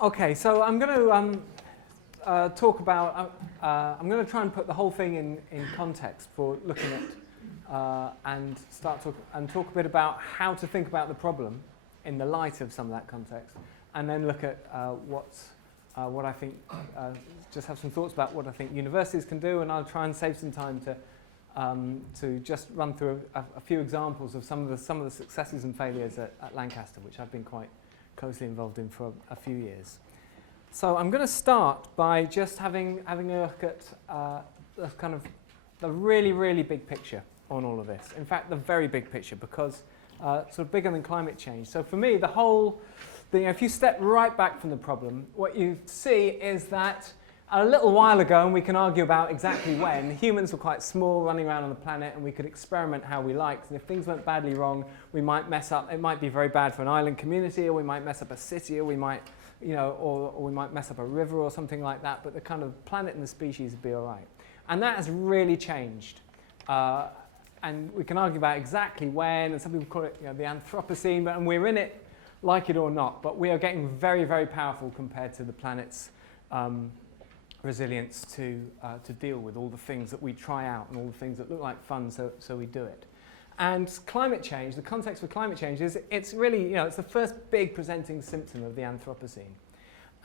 Okay, so I'm going to talk about, I'm going to try and put the whole thing in context for looking at and talk a bit about how to think about the problem in the light of some of that context, and then look at what I think, just have some thoughts about what I think universities can do, and I'll try and save some time to just run through a few examples of some of the successes and failures at Lancaster, which I've been quite closely involved in for a few years. So I'm going to start by just having a look at the kind of the really, really big picture on all of this. In fact, the very big picture, because sort of bigger than climate change. So for me, the whole thing, if you step right back from the problem, what you see is that a little while ago, and we can argue about exactly when, humans were quite small running around on the planet, and we could experiment how we liked. And if things went badly wrong, we might mess up. It might be very bad for an island community, or we might mess up a city, or we might, or we might mess up a river or something like that. But the kind of planet and the species would be all right. And that has really changed. And we can argue about exactly when, and some people call it the Anthropocene, and we're in it, like it or not. But we are getting very, very powerful compared to the planet's resilience to deal with all the things that we try out and all the things that look like fun, so we do it. And climate change, the context for climate change is it's really, it's the first big presenting symptom of the Anthropocene.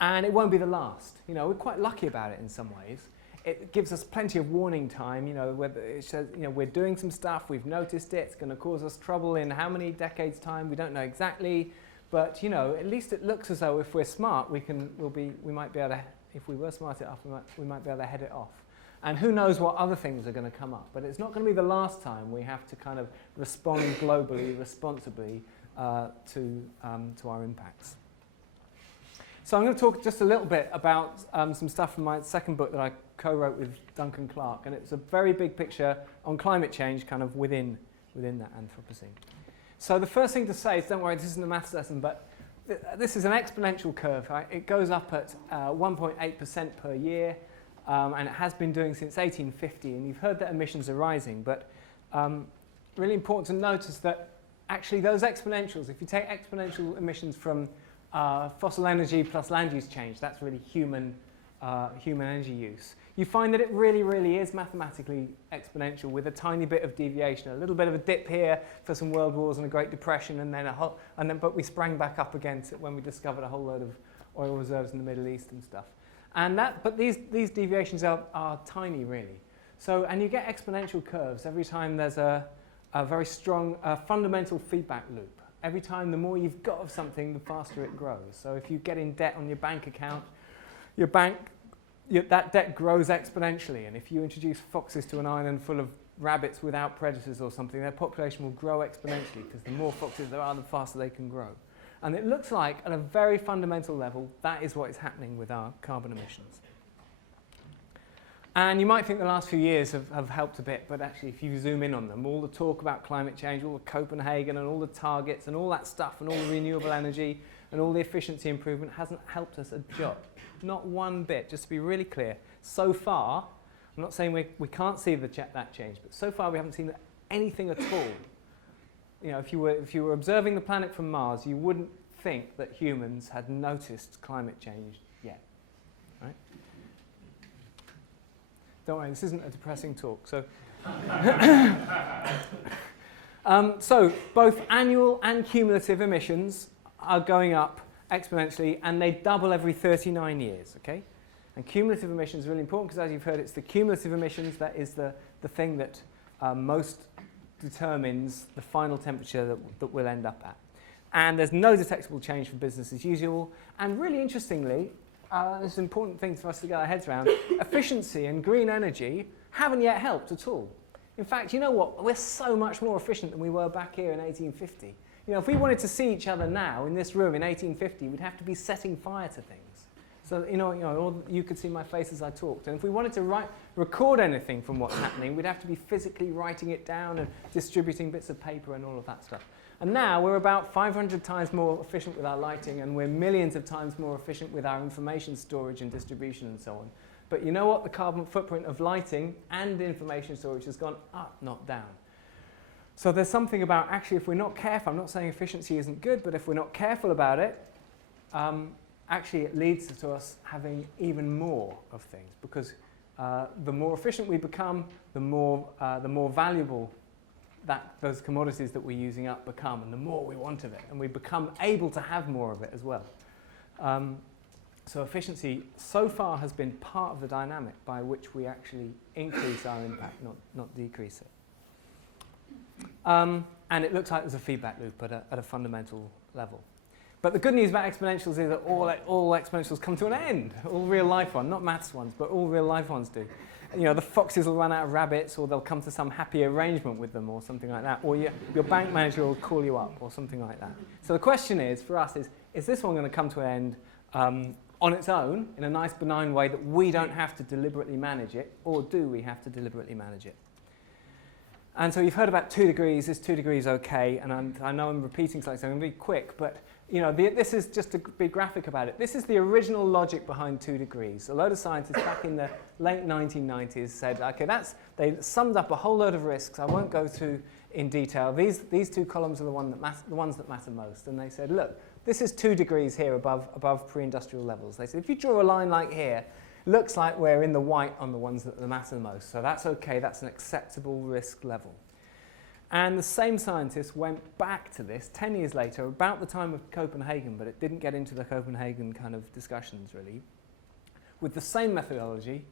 And it won't be the last. We're quite lucky about it in some ways. It gives us plenty of warning time, whether it says, we're doing some stuff, we've noticed it, it's going to cause us trouble in how many decades' time, we don't know exactly. But, at least it looks as though if we're smart, we might be able to, if we were smart enough, we might be able to head it off. And who knows what other things are going to come up. But it's not going to be the last time we have to kind of respond globally, responsibly to our impacts. So I'm going to talk just a little bit about some stuff from my second book that I co-wrote with Duncan Clark. And it's a very big picture on climate change kind of within that Anthropocene. So the first thing to say is, don't worry, this isn't a maths lesson, but this is an exponential curve. Right? It goes up at 1.8% per year, and it has been doing since 1850. And you've heard that emissions are rising, but really important to notice that actually those exponentials, if you take exponential emissions from fossil energy plus land use change, that's really human energy use, you find that it really, really is mathematically exponential with a tiny bit of deviation, a little bit of a dip here for some world wars and a Great Depression, and then but we sprang back up again when we discovered a whole load of oil reserves in the Middle East and stuff. But these deviations are tiny, really. So, and you get exponential curves every time there's a very strong fundamental feedback loop. Every time, the more you've got of something, the faster it grows. So if you get in debt on your bank account, that debt grows exponentially. And if you introduce foxes to an island full of rabbits without predators or something, their population will grow exponentially, because the more foxes there are, the faster they can grow. And it looks like, at a very fundamental level, that is what is happening with our carbon emissions. And you might think the last few years have helped a bit, but actually if you zoom in on them, all the talk about climate change, all the Copenhagen and all the targets and all that stuff and all the renewable energy and all the efficiency improvement hasn't helped us a jot. Not one bit, just to be really clear. So far, I'm not saying we can't see that change, but so far we haven't seen anything at all. If you were observing the planet from Mars, you wouldn't think that humans had noticed climate change yet, right? Don't worry, this isn't a depressing talk. So, so both annual and cumulative emissions are going up exponentially, and they double every 39 years, okay? And cumulative emissions is really important, because as you've heard, it's the cumulative emissions that is the thing that most determines the final temperature that we'll end up at. And there's no detectable change from business as usual. And really interestingly, this is an important thing for us to get our heads around, efficiency and green energy haven't yet helped at all. In fact, you know what? We're so much more efficient than we were back here in 1850. If we wanted to see each other now in this room in 1850, we'd have to be setting fire to things. So, or you could see my face as I talked. And if we wanted to record anything from what's happening, we'd have to be physically writing it down and distributing bits of paper and all of that stuff. And now we're about 500 times more efficient with our lighting, and we're millions of times more efficient with our information storage and distribution and so on. But you know what? The carbon footprint of lighting and information storage has gone up, not down. So there's something about, actually, if we're not careful, I'm not saying efficiency isn't good, but if we're not careful about it, actually it leads to us having even more of things, because the more efficient we become, the more valuable those commodities that we're using up become, and the more we want of it, and we become able to have more of it as well. So efficiency so far has been part of the dynamic by which we actually increase our impact, not decrease it. And it looks like there's a feedback loop at a fundamental level. But the good news about exponentials is that all exponentials come to an end. All real life ones, not maths ones, but all real life ones do. You know, the foxes will run out of rabbits, or they'll come to some happy arrangement with them, or something like that. Or your bank manager will call you up, or something like that. So the question is, for us, is this one going to come to an end on its own, in a nice benign way that we don't have to deliberately manage it, or do we have to deliberately manage it? And so you've heard about 2 degrees. Is 2 degrees okay? And I know I'm repeating something, so I'm going to be quick, but you know, this is just a big graphic about it. This is the original logic behind 2 degrees. A load of scientists back in the late 1990s said, okay, they summed up a whole load of risks. I won't go through in detail. These 2 columns are the ones that matter most. And they said, look, this is 2 degrees here above pre-industrial levels. They said, if you draw a line like here, it looks like we're in the white on the ones that matter most. So that's okay. That's an acceptable risk level. And the same scientists went back to this 10 years later, about the time of Copenhagen, but it didn't get into the Copenhagen kind of discussions really, with the same methodology,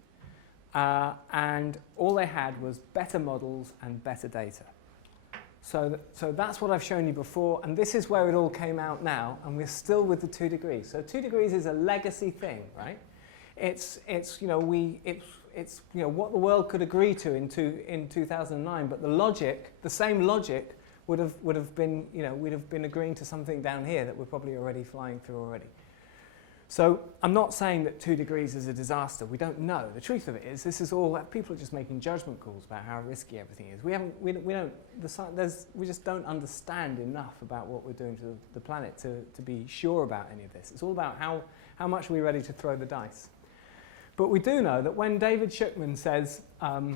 and all they had was better models and better data. So that's what I've shown you before, and this is where it all came out now, and we're still with the 2 degrees. So 2 degrees is a legacy thing, right? It's what the world could agree to in 2009, but the same logic would have been, we'd have been agreeing to something down here that we're probably already flying through already. So I'm not saying that 2 degrees is a disaster. We don't know. The truth of it is, this is all people are just making judgment calls about how risky everything is. We just don't understand enough about what we're doing to the planet to be sure about any of this. It's all about how much are we ready to throw the dice. But we do know that when David Schuckman says, I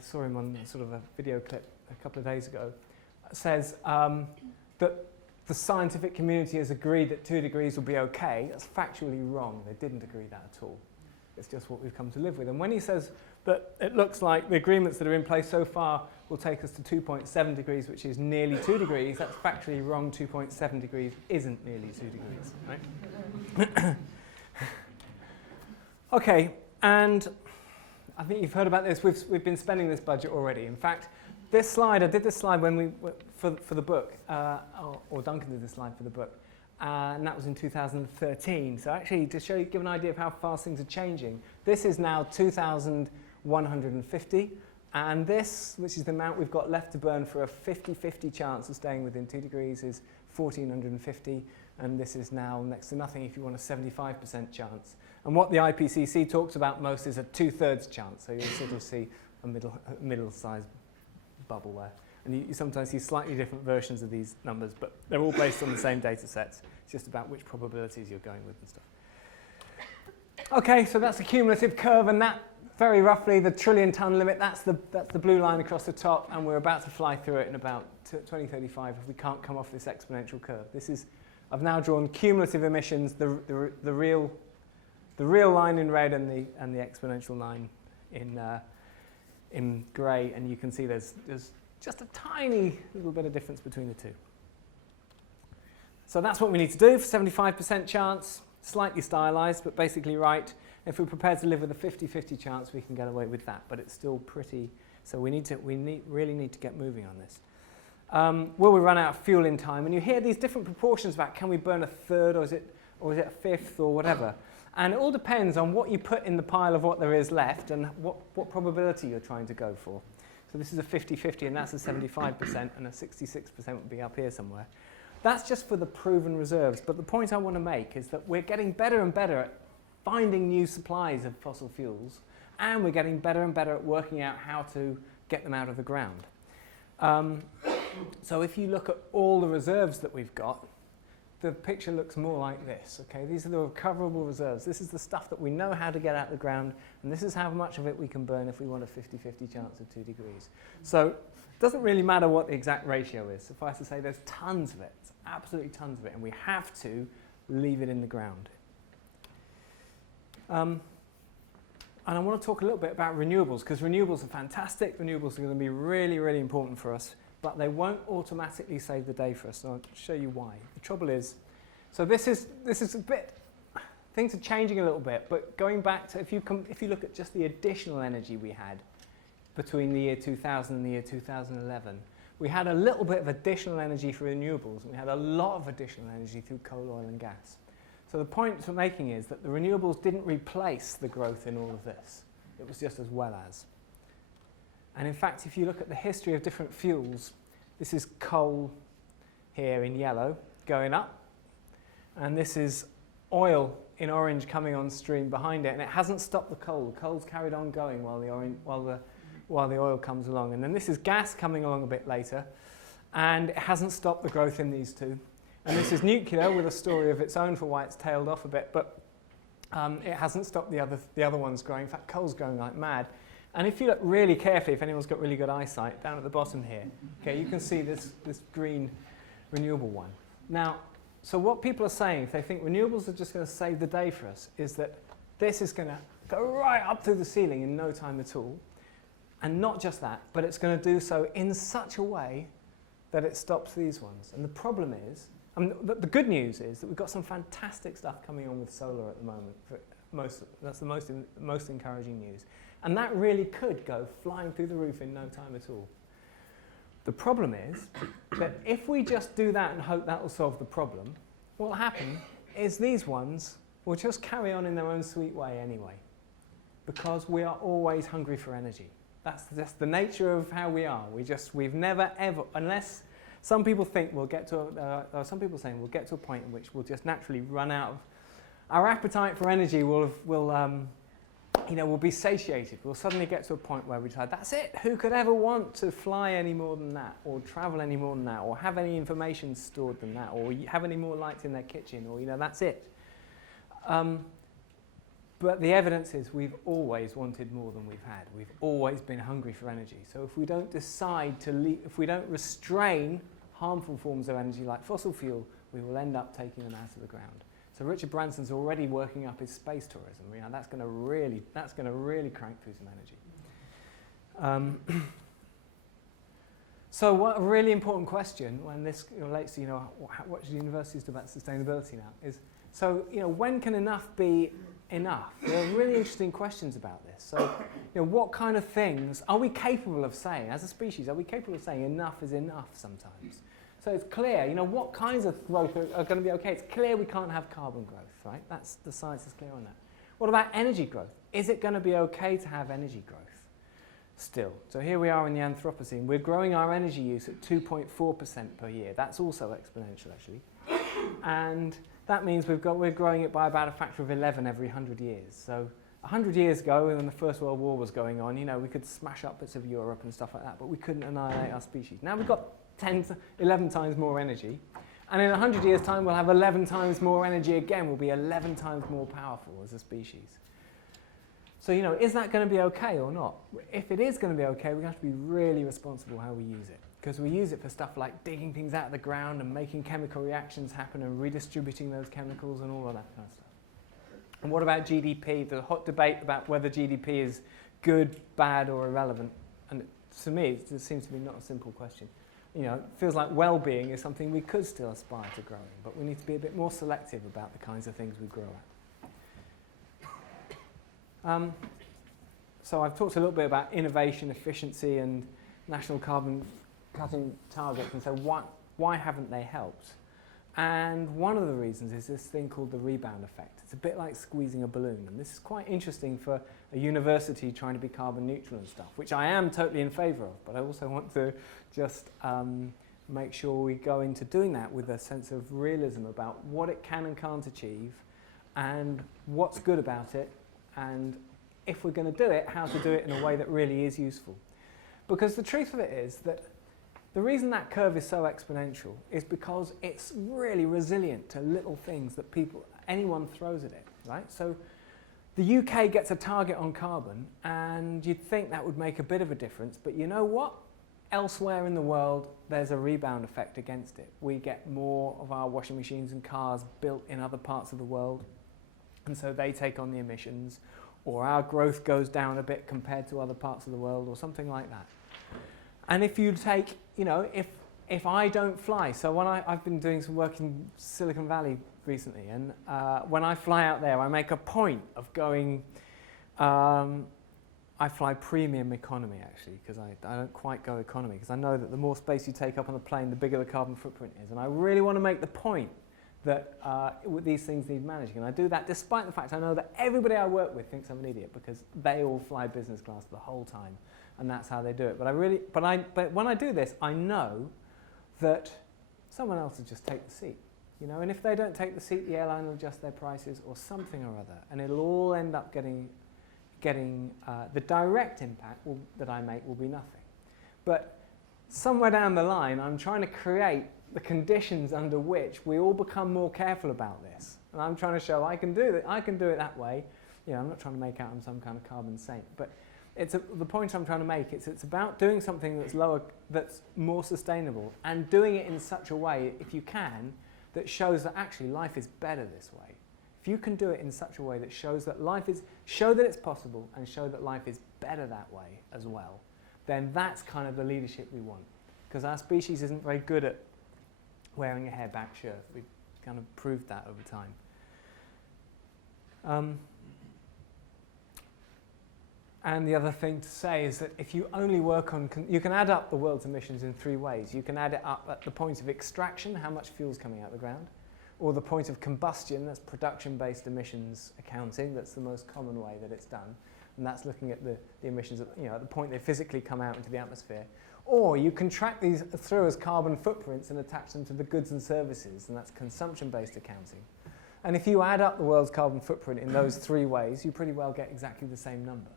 saw him on sort of a video clip a couple of days ago, says that the scientific community has agreed that 2 degrees will be okay. That's factually wrong. They didn't agree that at all. It's just what we've come to live with. And when he says that it looks like the agreements that are in place so far will take us to 2.7 degrees, which is nearly 2 degrees, that's factually wrong. 2.7 degrees isn't nearly 2 degrees, right? Okay, and I think you've heard about this. We've been spending this budget already. In fact, this slide, I did this slide when for the book, or Duncan did this slide for the book, and that was in 2013. So actually, to give an idea of how fast things are changing, this is now 2,150, and this, which is the amount we've got left to burn for a 50-50 chance of staying within 2 degrees, is 1,450, and this is now next to nothing if you want a 75% chance. And what the IPCC talks about most is a 2/3 chance. So you'll sort of see a middle-sized bubble there. And you sometimes see slightly different versions of these numbers, but they're all based on the same data sets. It's just about which probabilities you're going with and stuff. Okay, so that's a cumulative curve, and that, very roughly, the trillion-ton limit, that's the blue line across the top, and we're about to fly through it in about 2035 if we can't come off this exponential curve. I've now drawn cumulative emissions, the real line in red and the exponential line in grey, and you can see there's just a tiny little bit of difference between the two. So that's what we need to do for 75% chance, slightly stylized, but basically right. If we're prepared to live with a 50-50 chance, we can get away with that, but it's still pretty. So we really need to get moving on this. Will we run out of fuel in time? And you hear these different proportions about can we burn a third, or is it a fifth, or whatever. And it all depends on what you put in the pile of what there is left and what probability you're trying to go for. So this is a 50-50, and that's a 75%, and a 66% would be up here somewhere. That's just for the proven reserves. But the point I want to make is that we're getting better and better at finding new supplies of fossil fuels, and we're getting better and better at working out how to get them out of the ground. So if you look at all the reserves that we've got, the picture looks more like this. Okay, these are the recoverable reserves. This is the stuff that we know how to get out of the ground, and this is how much of it we can burn if we want a 50-50 chance of 2 degrees. So it doesn't really matter what the exact ratio is. Suffice to say, there's tons of it, absolutely tons of it, and we have to leave it in the ground. And I want to talk a little bit about renewables, because renewables are fantastic. Renewables are going to be really, really important for us, but they won't automatically save the day for us, and I'll show you why. The trouble is, so this is a bit, things are changing a little bit, but going back to, if you look at just the additional energy we had between the year 2000 and the year 2011, we had a little bit of additional energy for renewables, and we had a lot of additional energy through coal, oil and gas. So the point we're making is that the renewables didn't replace the growth in all of this. It was just as well as. And in fact, if you look at the history of different fuels, this is coal here in yellow going up, and this is oil in orange coming on stream behind it, and it hasn't stopped the coal. The coal's carried on going while the oil comes along. And then this is gas coming along a bit later, and it hasn't stopped the growth in these two. And this is nuclear with a story of its own for why it's tailed off a bit, but it hasn't stopped the other ones growing. In fact, coal's growing like mad. And if you look really carefully, if anyone's got really good eyesight, down at the bottom here, okay, you can see this green renewable one. Now, so what people are saying, if they think renewables are just going to save the day for us, is that this is going to go right up through the ceiling in no time at all. And not just that, but it's going to do so in such a way that it stops these ones. And the problem is, the good news is that we've got some fantastic stuff coming on with solar at the moment. That's the most encouraging news. And that really could go flying through the roof in no time at all. The problem is that if we just do that and hope that will solve the problem, what will happen is these ones will just carry on in their own sweet way anyway, because we are always hungry for energy. That's just the nature of how we are. We've never ever, unless some people think we'll get to, some people saying we'll get to a point in which we'll just naturally run out of, our appetite for energy will be satiated. We'll suddenly get to a point where we decide, that's it. Who could ever want to fly any more than that, or travel any more than that, or have any information stored than that, or have any more lights in their kitchen, or that's it. But the evidence is we've always wanted more than we've had. We've always been hungry for energy. So if we don't decide to if we don't restrain harmful forms of energy like fossil fuel, we will end up taking them out of the ground. So Richard Branson's already working up his space tourism. That's going to really crank through some energy. So what a really important question when this relates to what should universities do about sustainability now is, so when can enough be enough? There are really interesting questions about this. So what kind of things are we capable of saying as a species? Are we capable of saying enough is enough sometimes? So it's clear, what kinds of growth are going to be okay. It's clear we can't have carbon growth, right? That's, the science is clear on that. What about energy growth? Is it going to be okay to have energy growth still? So here we are in the Anthropocene. We're growing our energy use at 2.4% per year. That's also exponential, actually. And that means we're growing it by about a factor of 11 every 100 years. So 100 years ago, when the First World War was going on, we could smash up bits of Europe and stuff like that, but we couldn't annihilate our species. Now we've got 11 times more energy, and in 100 years' time we'll have 11 times more energy again. We'll be 11 times more powerful as a species. So, is that going to be okay or not? If it is going to be okay, we have to be really responsible how we use it, because we use it for stuff like digging things out of the ground and making chemical reactions happen and redistributing those chemicals and all of that kind of stuff. And what about GDP? There's a hot debate about whether GDP is good, bad, or irrelevant. And to me, it seems to be not a simple question. It feels like well-being is something we could still aspire to growing, but we need to be a bit more selective about the kinds of things we grow at. So I've talked a little bit about innovation, efficiency, and national carbon cutting targets, and so why haven't they helped? And one of the reasons is this thing called the rebound effect. It's a bit like squeezing a balloon, and this is quite interesting for a university trying to be carbon neutral and stuff, which I am totally in favour of, but I also want to just make sure we go into doing that with a sense of realism about what it can and can't achieve, and what's good about it, and if we're going to do it, how to do it in a way that really is useful. Because the truth of it is that the reason that curve is so exponential is because it's really resilient to little things that anyone throws at it, right? So the UK gets a target on carbon, and you'd think that would make a bit of a difference, but you know what? elsewhere in the world, there's a rebound effect against it. We get more of our washing machines and cars built in other parts of the world, and so they take on the emissions, or our growth goes down a bit compared to other parts of the world, or something like that. And if you take, you know, if I don't fly, so when I've been doing some work in Silicon Valley recently, and when I fly out there, I make a point of going, I fly premium economy actually, because I don't quite go economy, because I know that the more space you take up on the plane, the bigger the carbon footprint is. And I really want to make the point that these things need managing. And I do that despite the fact I know that everybody I work with thinks I'm an idiot, because they all fly business class the whole time, and that's how they do it. But when I do this, I know that someone else will just take the seat. You know, and if they don't take the seat, the airline will adjust their prices or something or other, and it'll all end up getting the direct impact that I make will be nothing. But somewhere down the line, I'm trying to create the conditions under which we all become more careful about this. And I'm trying to show I can do it that way. You know, I'm not trying to make out I'm some kind of carbon saint, but the point I'm trying to make is it's about doing something that's more sustainable, and doing it in such a way, if you can, that shows that actually life is better this way. If you can do it in such a way that shows that show that it's possible, and show that life is better that way as well, then that's kind of the leadership we want. Because our species isn't very good at wearing a hair-back shirt. We've kind of proved that over time. And the other thing to say is that if you only work on, you can add up the world's emissions in three ways. You can add it up at the point of extraction, how much fuel's coming out of the ground, or the point of combustion, that's production-based emissions accounting, that's the most common way that it's done, and that's looking at the emissions at, you know, at the point they physically come out into the atmosphere. Or you can track these through as carbon footprints and attach them to the goods and services, and that's consumption-based accounting. And if you add up the world's carbon footprint in those three ways, you pretty well get exactly the same number.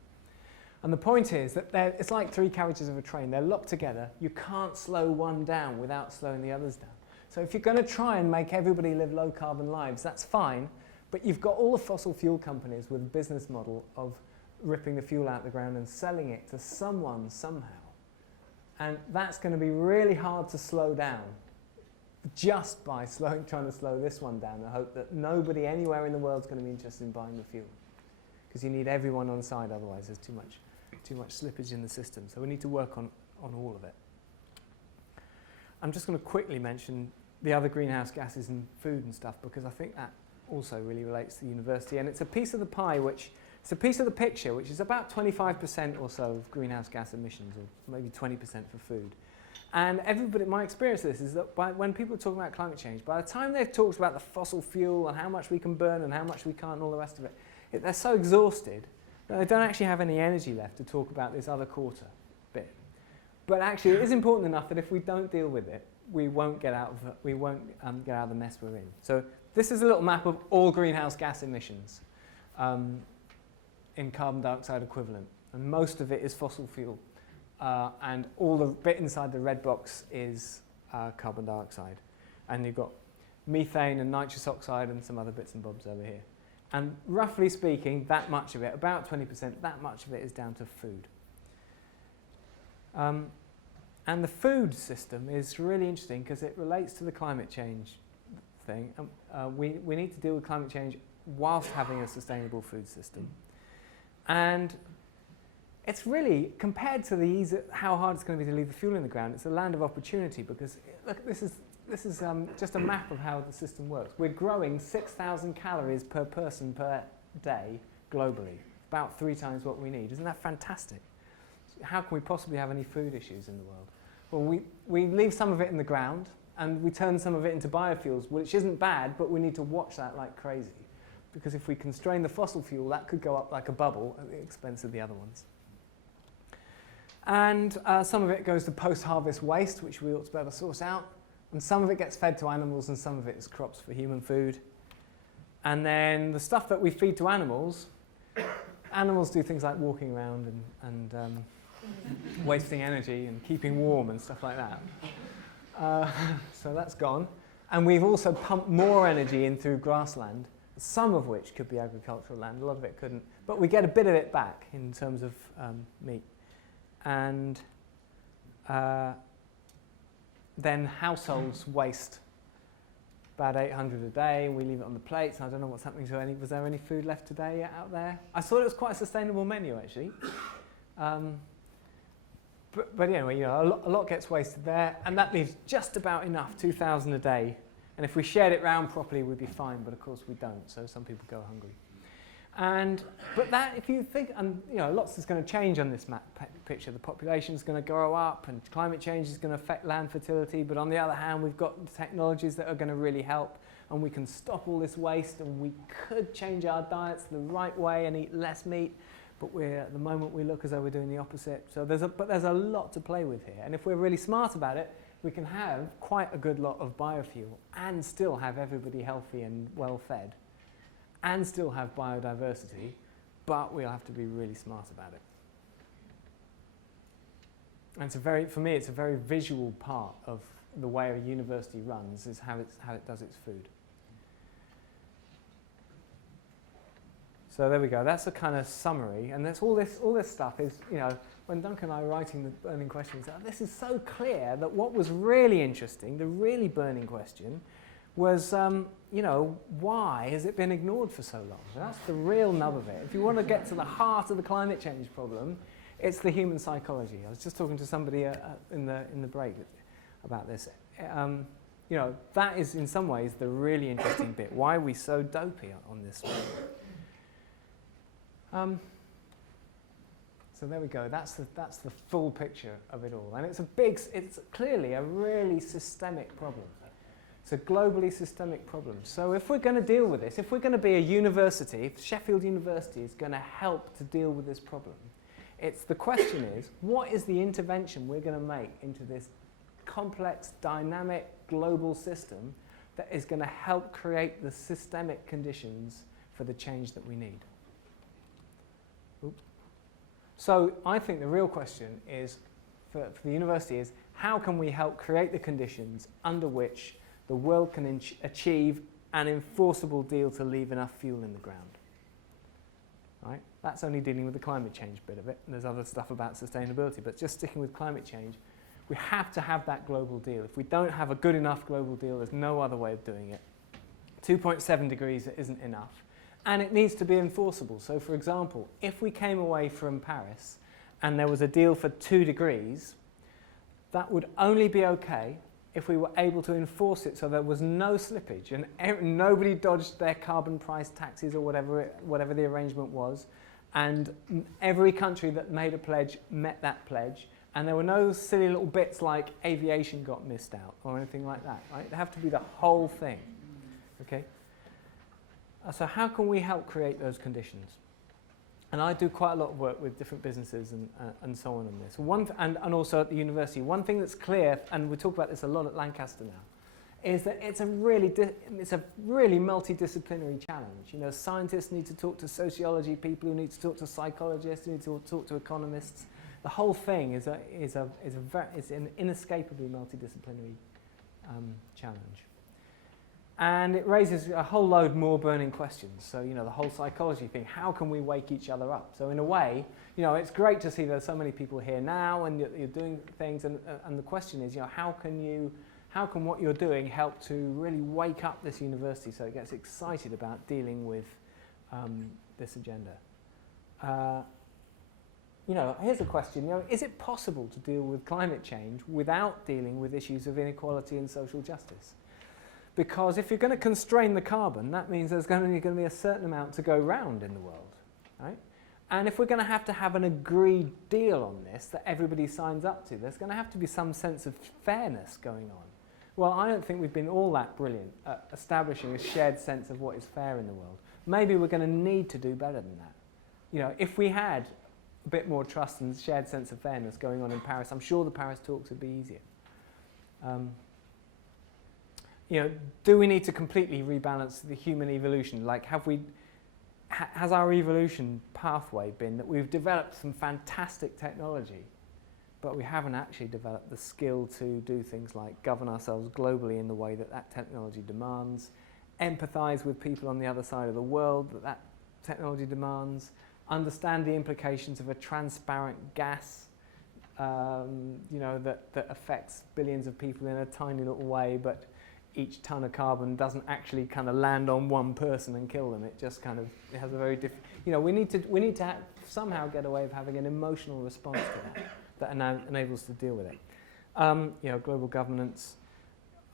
And the point is that it's like three carriages of a train. They're locked together. You can't slow one down without slowing the others down. So if you're going to try and make everybody live low carbon lives, that's fine, but you've got all the fossil fuel companies with a business model of ripping the fuel out of the ground and selling it to someone somehow. And that's going to be really hard to slow down just by trying to slow this one down and hope that nobody anywhere in the world is going to be interested in buying the fuel. Because you need everyone on side, otherwise there's too much slippage in the system. So we need to work on all of it. I'm just going to quickly mention the other greenhouse gases in food and stuff, because I think that also really relates to the university. And it's a piece of the pie, it's a piece of the picture, which is about 25% or so of greenhouse gas emissions, or maybe 20% for food. And everybody, my experience of this is that when people are talking about climate change, by the time they've talked about the fossil fuel and how much we can burn and how much we can't and all the rest of it, they're so exhausted that they don't actually have any energy left to talk about this other quarter bit. But actually, it is important enough that if we don't deal with it, we won't get out of the mess we're in. So this is a little map of all greenhouse gas emissions in carbon dioxide equivalent, and most of it is fossil fuel, and all the bit inside the red box is carbon dioxide, and you've got methane and nitrous oxide and some other bits and bobs over here. And roughly speaking, that much of it, about 20%, that much of it is down to food. And the food system is really interesting because it relates to the climate change thing. We need to deal with climate change whilst having a sustainable food system. And it's really, compared to the ease of how hard it's going to be to leave the fuel in the ground, it's a land of opportunity, because look, this is just a map of how the system works. We're growing 6,000 calories per person per day globally, about 3 times what we need. Isn't that fantastic? How can we possibly have any food issues in the world? Well, we leave some of it in the ground, and we turn some of it into biofuels, which isn't bad, but we need to watch that like crazy. Because if we constrain the fossil fuel, that could go up like a bubble at the expense of the other ones. And some of it goes to post-harvest waste, which we ought to be able to source out. And some of it gets fed to animals, and some of it is crops for human food. And then the stuff that we feed to animals do things like walking around and wasting energy and keeping warm and stuff like that. So that's gone. And we've also pumped more energy in through grassland, some of which could be agricultural land, a lot of it couldn't. But we get a bit of it back in terms of meat. And then households waste about 800 a day, and we leave it on the plates. I don't know what's happening to any. Was there any food left today out there? I thought it was quite a sustainable menu, actually. But anyway, a lot gets wasted there, and that leaves just about enough, 2,000 a day. And if we shared it round properly, we'd be fine. But of course, we don't. So some people go hungry. But that, if you think, and lots is going to change on this picture. The population is going to grow up, and climate change is going to affect land fertility. But on the other hand, we've got technologies that are going to really help, and we can stop all this waste. And we could change our diets the right way and eat less meat. But at the moment we look as though we're doing the opposite. So there's a lot to play with here. And if we're really smart about it, we can have quite a good lot of biofuel and still have everybody healthy and well fed, and still have biodiversity, but we'll have to be really smart about it. And for me, it's a very visual part of the way a university runs, is how it does its food. So there we go. That's a kind of summary, and that's all this stuff is, when Duncan and I were writing the burning questions, this is so clear that what was really interesting, the really burning question, was, why has it been ignored for so long? So that's the real nub of it. If you want to get to the heart of the climate change problem, it's the human psychology. I was just talking to somebody in the break about this. That is in some ways the really interesting bit. Why are we so dopey on this one? So there we go. That's the full picture of it all, and it's clearly a really systemic problem. It's a globally systemic problem. So if we're going to deal with this, if we're going to be a university, if Sheffield University is going to help to deal with this problem, the question is, what is the intervention we're going to make into this complex, dynamic, global system that is going to help create the systemic conditions for the change that we need? Oops. So I think the real question is, for the university, is how can we help create the conditions under which the world can achieve an enforceable deal to leave enough fuel in the ground? Right? That's only dealing with the climate change bit of it. And there's other stuff about sustainability, but just sticking with climate change, we have to have that global deal. If we don't have a good enough global deal, there's no other way of doing it. 2.7 degrees isn't enough. And it needs to be enforceable. So, for example, if we came away from Paris and there was a deal for 2 degrees, that would only be okay if we were able to enforce it so there was no slippage and nobody dodged their carbon price taxes or whatever the arrangement was, and every country that made a pledge met that pledge, and there were no silly little bits like aviation got missed out or anything like that. Right? It have to be the whole thing. Okay. So how can we help create those conditions? And I do quite a lot of work with different businesses and so on this. And also at the university. One thing that's clear, and we talk about this a lot at Lancaster now, is that it's a really multidisciplinary challenge. Scientists need to talk to sociology people, who need to talk to psychologists, who need to talk to economists. The whole thing is an inescapably multidisciplinary challenge. And it raises a whole load more burning questions. So, the whole psychology thing, how can we wake each other up? So in a way, it's great to see there's so many people here now and you're doing things, and the question is, how can what you're doing help to really wake up this university so it gets excited about dealing with this agenda? Here's a question, is it possible to deal with climate change without dealing with issues of inequality and social justice? Because if you're going to constrain the carbon, that means there's going to be a certain amount to go round in the world, right? And if we're going to have an agreed deal on this that everybody signs up to, there's going to have to be some sense of fairness going on. Well, I don't think we've been all that brilliant at establishing a shared sense of what is fair in the world. Maybe we're going to need to do better than that. If we had a bit more trust and shared sense of fairness going on in Paris, I'm sure the Paris talks would be easier. Do we need to completely rebalance the human evolution? Like, has our evolution pathway been that we've developed some fantastic technology, but we haven't actually developed the skill to do things like govern ourselves globally in the way that technology demands, empathize with people on the other side of the world that technology demands, understand the implications of a transparent gas that affects billions of people in a tiny little way, but each ton of carbon doesn't actually kind of land on one person and kill them. It just kind of, it has a very different, we need to somehow get a way of having an emotional response to that enables us to deal with it. Global governance.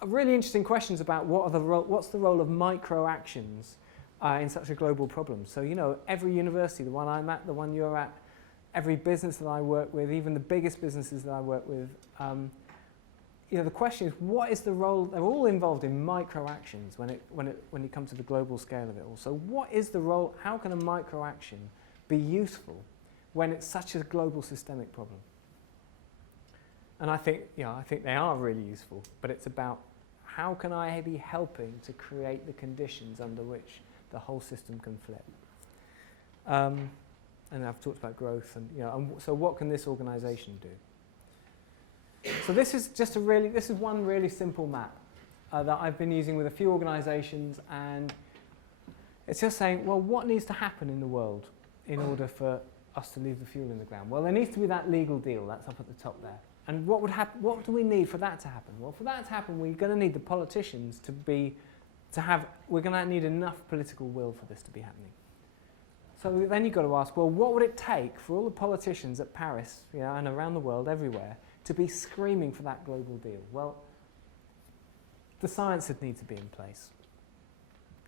Really interesting questions about what's the role of micro actions in such a global problem. So, every university, the one I'm at, the one you're at, every business that I work with, even the biggest businesses that I work with, the question is, what is the role? They're all involved in micro actions when you come to the global scale of it all. So what is the role? How can a micro action be useful when it's such a global systemic problem? And I think they are really useful, but it's about how can I be helping to create the conditions under which the whole system can flip. And I've talked about growth, and so what can this organisation do? So this is one really simple map that I've been using with a few organisations, and it's just saying, well, what needs to happen in the world in order for us to leave the fuel in the ground? Well, there needs to be that legal deal that's up at the top there. And what do we need for that to happen? Well, for that to happen, we're going to need the politicians we're going to need enough political will for this to be happening. So then you've got to ask, well, what would it take for all the politicians at Paris, and around the world, everywhere, to be screaming for that global deal? Well, the science would need to be in place,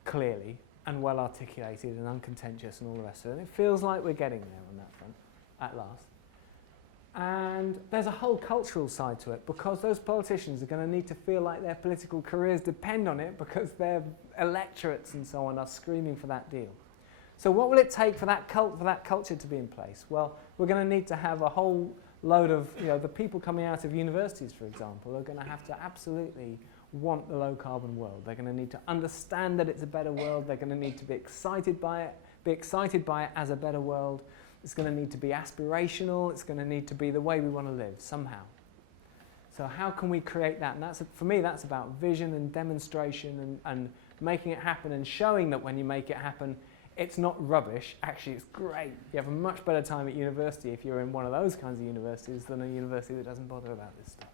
clearly, and well articulated and uncontentious and all the rest of it. And it feels like we're getting there on that front, at last. And there's a whole cultural side to it, because those politicians are going to need to feel like their political careers depend on it, because their electorates and so on are screaming for that deal. So what will it take for that culture to be in place? Well, we're going to need to have a whole load of, the people coming out of universities, for example, are going to have to absolutely want the low carbon world. They're going to need to understand that it's a better world. They're going to need to be excited by it as a better world. It's going to need to be aspirational. It's going to need to be the way we want to live somehow. So how can we create that? And for me, that's about vision and demonstration and making it happen and showing that when you make it happen, it's not rubbish. Actually, it's great. You have a much better time at university if you're in one of those kinds of universities than a university that doesn't bother about this stuff.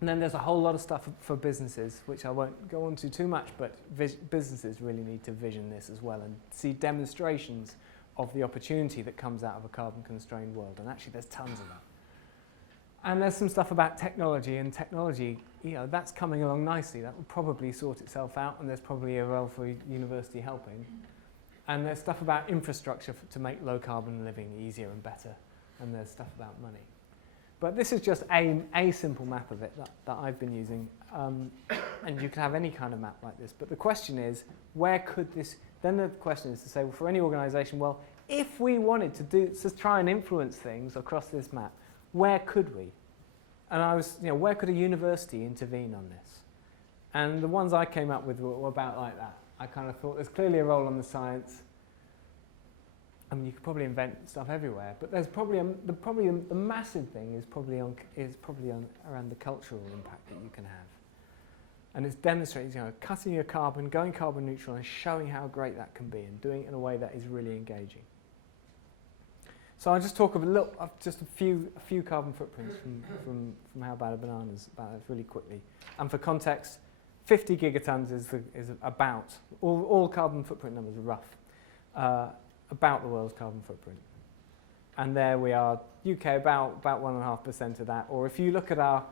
And then there's a whole lot of stuff for businesses, which I won't go on to too much, but businesses really need to vision this as well and see demonstrations of the opportunity that comes out of a carbon-constrained world. And actually, there's tons of that. And there's some stuff about technology, and technology, that's coming along nicely. That will probably sort itself out, and there's probably a role for university helping. And there's stuff about infrastructure to make low-carbon living easier and better, and there's stuff about money. But this is just a simple map of it that I've been using, and you can have any kind of map like this. But the question is, where could this... Then the question is to say, well, for any organisation, well, if we wanted to try and influence things across this map, where could we? And where could a university intervene on this? And the ones I came up with were about like that. I kind of thought there's clearly a role on the science. I mean, you could probably invent stuff everywhere, but there's probably the massive thing is probably around the cultural impact that you can have. And it's demonstrating, cutting your carbon, going carbon neutral, and showing how great that can be, and doing it in a way that is really engaging. So I'll just talk just a few carbon footprints from how bad a banana is about it really quickly. And for context, 50 gigatons is about, all carbon footprint numbers are rough, about the world's carbon footprint. And there we are, UK about 1.5% of that. Or if you look at our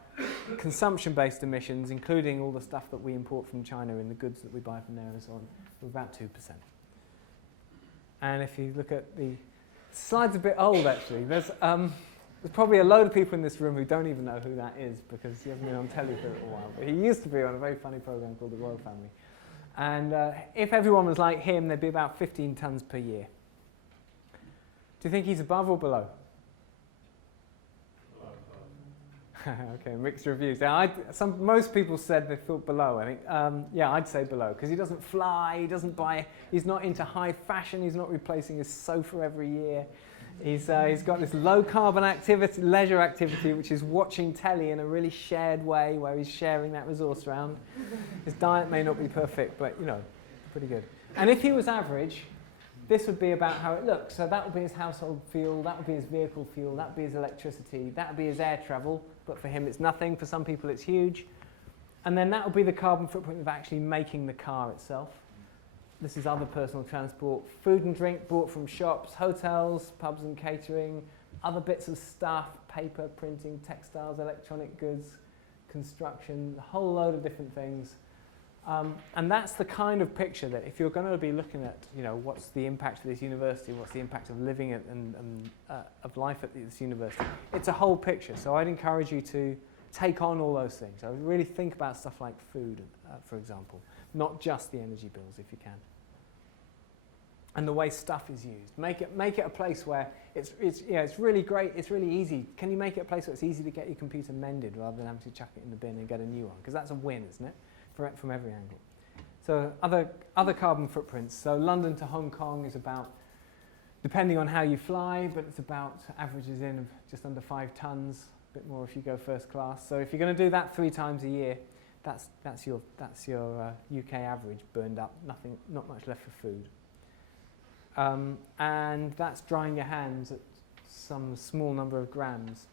consumption-based emissions, including all the stuff that we import from China in the goods that we buy from there and so on, we're about 2%. And if you look at the slide's a bit old, actually. There's probably a load of people in this room who don't even know who that is because he hasn't been on telly for a little while. But he used to be on a very funny program called The Royal Family. And if everyone was like him, there'd be about 15 tons per year. Do you think he's above or below? Okay, mixed reviews. Now, most people said they thought below. I think, I'd say below because he doesn't fly, he doesn't buy, he's not into high fashion, he's not replacing his sofa every year. He's got this low carbon activity, leisure activity, which is watching telly in a really shared way, where he's sharing that resource around. His diet may not be perfect, but pretty good. And if he was average, This would be about how it looks. So that would be his household fuel, that would be his vehicle fuel, that would be his electricity, that would be his air travel, but for him it's nothing. For some people it's huge. And then that would be the carbon footprint of actually making the car itself. This is other personal transport, food and drink bought from shops, hotels, pubs and catering, other bits of stuff, paper, printing, textiles, electronic goods, construction, a whole load of different things. And that's the kind of picture that if you're going to be looking at, what's the impact of this university, what's the impact of living it and of life at this university, it's a whole picture. So I'd encourage you to take on all those things. I would really think about stuff like food, for example, not just the energy bills if you can. And the way stuff is used. Make it a place where it's really great, it's really easy. Can you make it a place where it's easy to get your computer mended rather than having to chuck it in the bin and get a new one? Because that's a win, isn't it? From every angle. So other carbon footprints. So London to Hong Kong is about, depending on how you fly, but it's about averages in of just under 5 tons, a bit more if you go first class. So if you're going to do that 3 times a year, that's your UK average burned up. Not much left for food. And that's drying your hands at some small number of grams.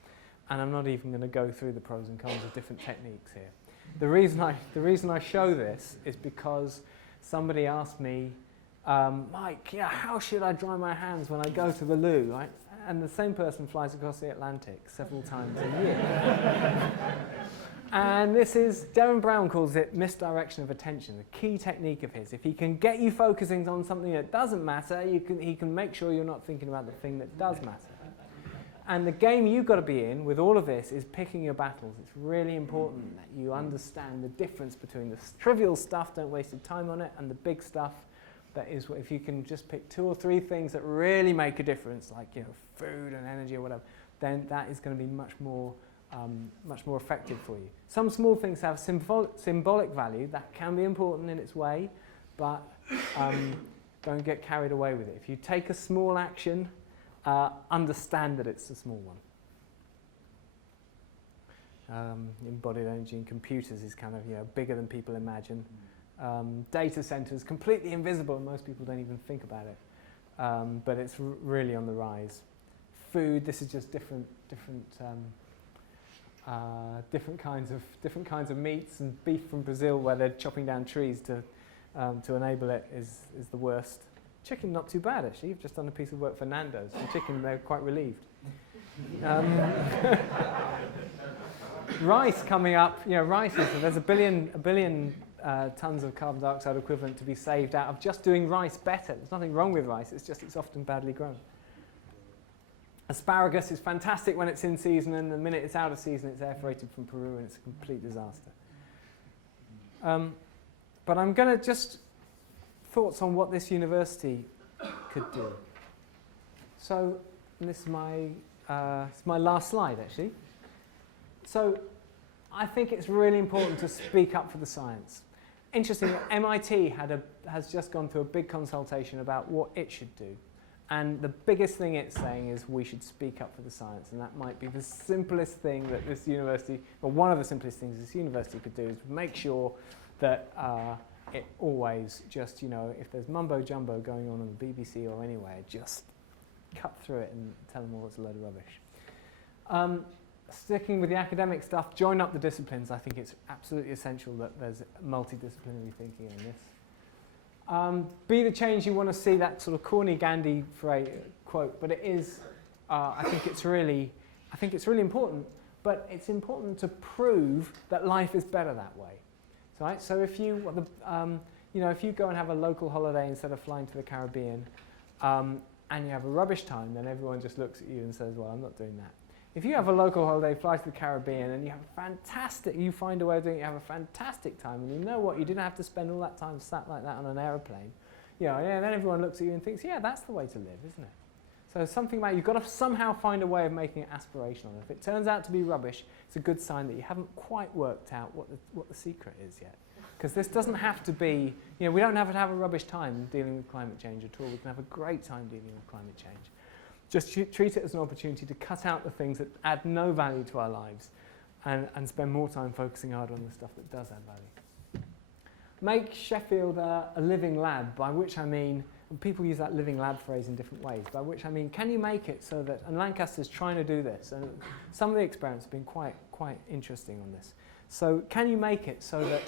And I'm not even going to go through the pros and cons of different techniques here. The reason I show this is because somebody asked me, Mike, how should I dry my hands when I go to the loo? Right? And the same person flies across the Atlantic several times a year. And this is, Darren Brown calls it misdirection of attention, the key technique of his. If he can get you focusing on something that doesn't matter, he can make sure you're not thinking about the thing that does matter. And the game you've got to be in with all of this is picking your battles. It's really important that you understand the difference between the trivial stuff, don't waste your time on it, and the big stuff. That is, if you can just pick 2 or 3 things that really make a difference, like food and energy or whatever, then that is going to be much more effective for you. Some small things have symbolic value. That can be important in its way, but don't get carried away with it. If you take a small action, understand that it's a small one. Embodied energy in computers is kind of bigger than people imagine. Data centers, completely invisible, and most people don't even think about it. But it's really on the rise. Food, this is just different kinds of meats, and beef from Brazil where they're chopping down trees to enable it is the worst. Chicken, not too bad actually. You've just done a piece of work for Nando's. The chicken, they're quite relieved. Rice coming up. Rice there's a billion tons of carbon dioxide equivalent to be saved out of just doing rice better. There's nothing wrong with rice. It's often badly grown. Asparagus is fantastic when it's in season, and the minute it's out of season, it's air freighted from Peru, and it's a complete disaster. But I'm going to just thoughts on what this university could do. So this is my last slide, actually. So I think it's really important to speak up for the science. Interestingly, MIT has just gone through a big consultation about what it should do. And the biggest thing it's saying is we should speak up for the science, and that might be the simplest thing that this university, or one of the simplest things this university could do, is make sure that it always just, if there's mumbo jumbo going on the BBC or anywhere, just cut through it and tell them all it's a load of rubbish. Sticking with the academic stuff, join up the disciplines. I think it's absolutely essential that there's multidisciplinary thinking in this. Be the change you want to see, that sort of corny Gandhi quote, but it is, I think it's really important, but it's important to prove that life is better that way. Right? So if you go and have a local holiday instead of flying to the Caribbean, and you have a rubbish time, then everyone just looks at you and says, well, I'm not doing that. If you have a local holiday, fly to the Caribbean, and you find a way of doing it, you have a fantastic time, and you know what, you didn't have to spend all that time sat like that on an aeroplane. Then everyone looks at you and thinks, yeah, that's the way to live, isn't it? So something about, you've got to somehow find a way of making it aspirational. If it turns out to be rubbish, it's a good sign that you haven't quite worked out what the secret is yet. Because this doesn't have to be, we don't have to have a rubbish time dealing with climate change at all. We can have a great time dealing with climate change. Just treat it as an opportunity to cut out the things that add no value to our lives and spend more time focusing hard on the stuff that does add value. Make Sheffield a living lab, by which I mean And people use that living lab phrase in different ways, by which I mean, can you make it so that, and Lancaster's trying to do this, and some of the experiments have been quite interesting on this. So can you make it so that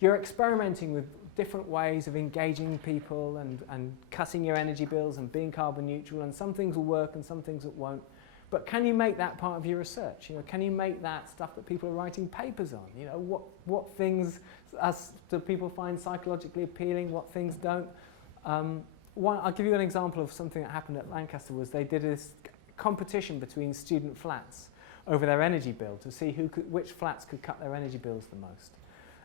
you're experimenting with different ways of engaging people and cutting your energy bills and being carbon neutral, and some things will work and some things that won't. But can you make that part of your research? You know, can you make that stuff that people are writing papers on? You know, what things do people find psychologically appealing? What things don't? I'll give you an example of something that happened at Lancaster. Was they did this competition between student flats over their energy bill to see which flats could cut their energy bills the most.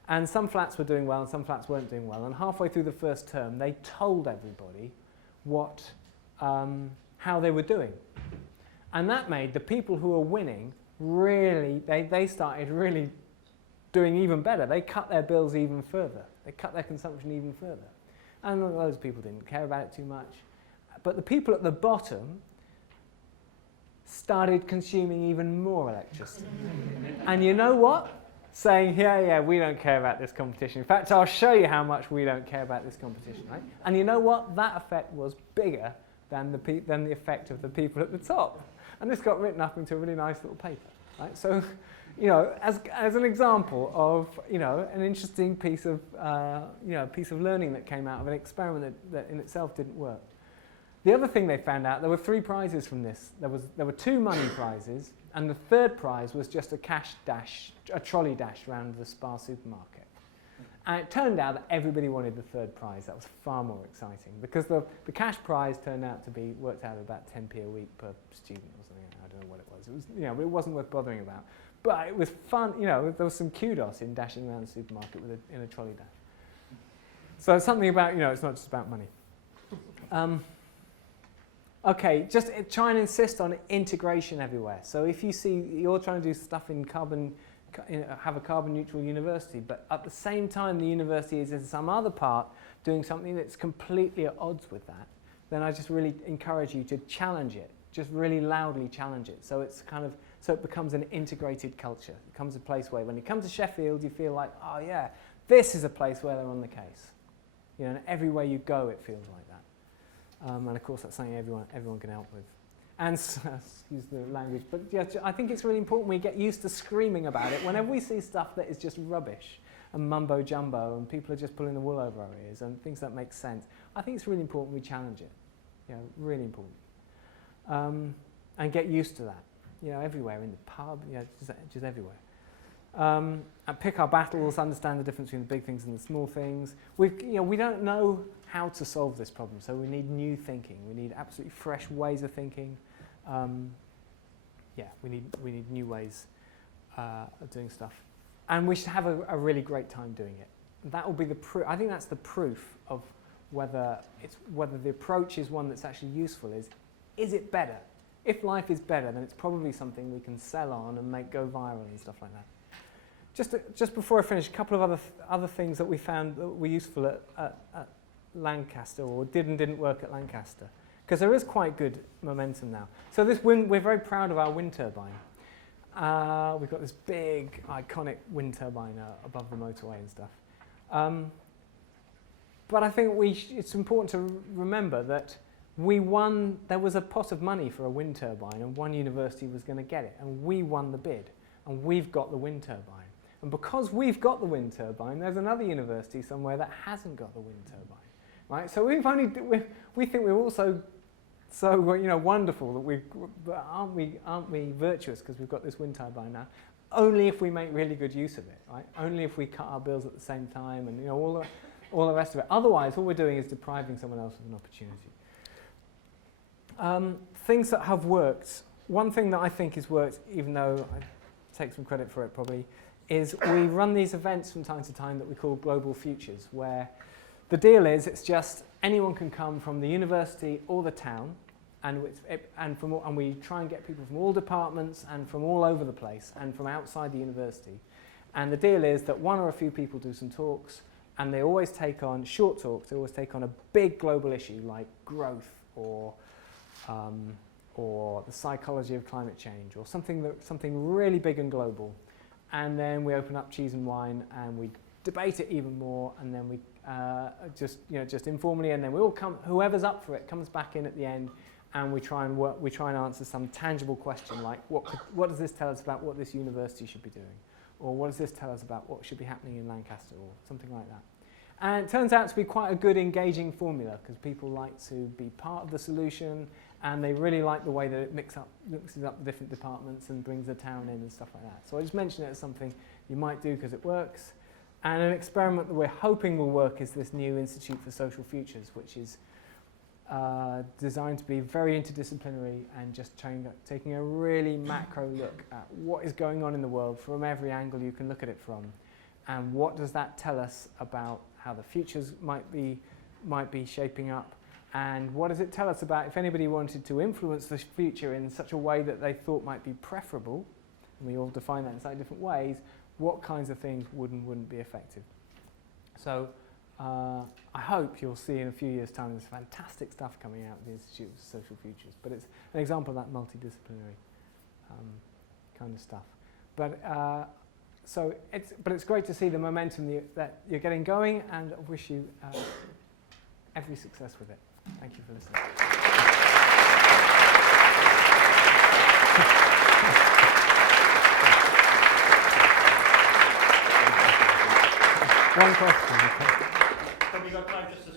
And some flats were doing well and some flats weren't doing well. And halfway through the first term, they told everybody how they were doing. And that made the people who were winning really, they started really doing even better. They cut their bills even further. They cut their consumption even further. And those people didn't care about it too much. But the people at the bottom started consuming even more electricity. And you know what? Saying, yeah, we don't care about this competition. In fact, I'll show you how much we don't care about this competition, right? And you know what? That effect was bigger than the effect of the people at the top. And this got written up into a really nice little paper, right? So, you know, as an example of, you know, an interesting piece of learning that came out of an experiment that in itself didn't work. The other thing they found out, there were 3 prizes from this. There were 2 money prizes, and the third prize was just a trolley dash around the Spar supermarket. And it turned out that everybody wanted the third prize. That was far more exciting, because the cash prize turned out to be worked out at about 10p a week per student or something. I don't know what it was. It was, you know, but it wasn't worth bothering about. But it was fun. You know, there was some kudos in dashing around the supermarket in a trolley dash. So it's something about, you know, it's not just about money. Okay, just try and insist on integration everywhere. So if you see you're trying to do stuff in have a carbon neutral university, but at the same time the university is in some other part doing something that's completely at odds with that, then I just really encourage you to challenge it, just really loudly challenge it. So it's so it becomes an integrated culture. It becomes a place where when you come to Sheffield, you feel like, oh yeah, this is a place where they're on the case. You know, and everywhere you go, it feels like that. And of course, that's something everyone can help with. And excuse the language, but yeah, I think it's really important we get used to screaming about it whenever we see stuff that is just rubbish and mumbo jumbo, and people are just pulling the wool over our ears and things that make sense. I think it's really important we challenge it. You know, really important, and get used to that. You know, everywhere, in the pub, you know, just everywhere. And pick our battles, understand the difference between the big things and the small things. We don't know how to solve this problem, so we need new thinking. We need absolutely fresh ways of thinking. We need new ways of doing stuff, and we should have a really great time doing it. That will be the proof. I think that's the proof of whether the approach is one that's actually useful. Is it better? If life is better, then it's probably something we can sell on and make go viral and stuff like that. Just before I finish, a couple of other things that we found that were useful at Lancaster, or didn't work at Lancaster, because there is quite good momentum now. So we're very proud of our wind turbine. We've got this big, iconic wind turbine above the motorway and stuff. But I think it's important to remember that there was a pot of money for a wind turbine, and one university was going to get it, and we won the bid, and we've got the wind turbine. And because we've got the wind turbine, there's another university somewhere that hasn't got the wind turbine, right? So we think we're also so wonderful that aren't we virtuous because we've got this wind turbine now? Only if we make really good use of it, right? Only if we cut our bills at the same time, and all the rest of it. Otherwise, all we're doing is depriving someone else of an opportunity. Things that have worked. One thing that I think has worked, even though I take some credit for it probably, is we run these events from time to time that we call Global Futures, where the deal is it's just anyone can come from the university or the town, and we try and get people from all departments and from all over the place and from outside the university. And the deal is that one or a few people do some talks, and they always take on short talks. They always take on a big global issue like growth or the psychology of climate change, or something really big and global. And then we open up cheese and wine, and we debate it even more, and then we just informally, and then we all come, whoever's up for it comes back in at the end, and we try and answer some tangible question like what does this tell us about what this university should be doing, or what does this tell us about what should be happening in Lancaster, or something like that. And it turns out to be quite a good engaging formula, because people like to be part of the solution, and they really like the way that it mixes up the different departments and brings the town in and stuff like that. So I just mention it as something you might do because it works. And an experiment that we're hoping will work is this new Institute for Social Futures, which is designed to be very interdisciplinary and just taking a really macro look at what is going on in the world from every angle you can look at it from. And what does that tell us about how the futures might be shaping up? And what does it tell us about if anybody wanted to influence the future in such a way that they thought might be preferable, and we all define that in slightly different ways, what kinds of things would and wouldn't be effective? So I hope you'll see in a few years' time there's fantastic stuff coming out of the Institute for Social Futures, but it's an example of that multidisciplinary kind of stuff. But it's great to see the momentum that you're getting going, and I wish you every success with it. Thank you for listening. One question. Have we got time just to